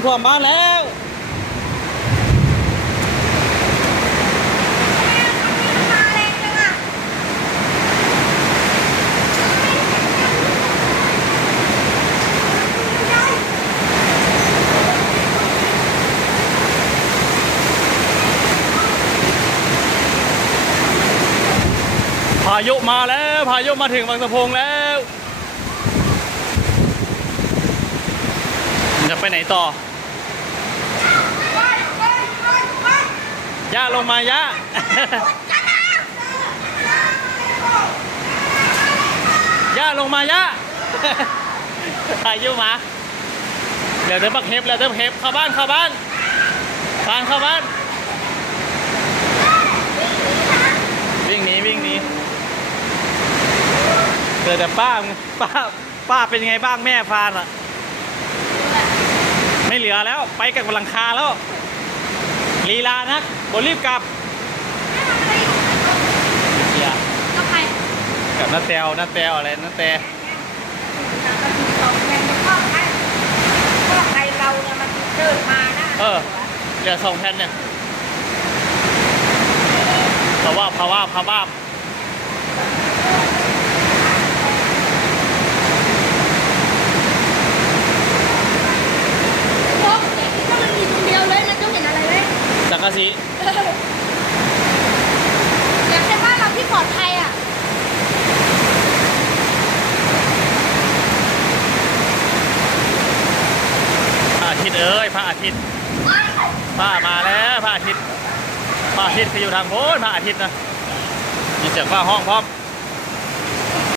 ำท่วมบ้านแล้วพายุมาแล้ว พายุมาถึงบางสะพงแล้วจะ ไปไหนต่อย่าลงมาย่าย่าลงมาย่าพายุมาเดี๋ยวเดี๋ยวบักเฮฟแล้วเดี๋ยวเฮฟเข้าบ้านเข้าบ้านฟานเข้าบ้าน วิ่งหนีวิ่งหนีเจอแต่ป้ามป้าป้าเป็นยังไงบ้างแม่ฟานอะ ไม่เหลือแล้ว ไปกับหลังคาแล้ว ลีลานะบนรีบกลับอย่าก็ไปกับน้าแตวน้าแตวอะไรน้าแตสองแรงจะเข้าไปก็ใครเราเนี่ยมันเดินมานะเออเหลือสองแผ่นเนี่ยภาวะภาวะภาวะ โอ้เด็กที่ก็มันมีตรงเดียวเลยนะเจ้าเห็นอะไรไหม สังกะสีอยากให้บ้านเราที่ปลอดภัยอะพระอาทิตย์เอ้ยพระอาทิตย์พระมาแล้วพระอาทิตย์พระอาทิตย์คืออยู่ทางโน้นพระอาทิตย์นะมีเสียงฟ้าห้องพร้อม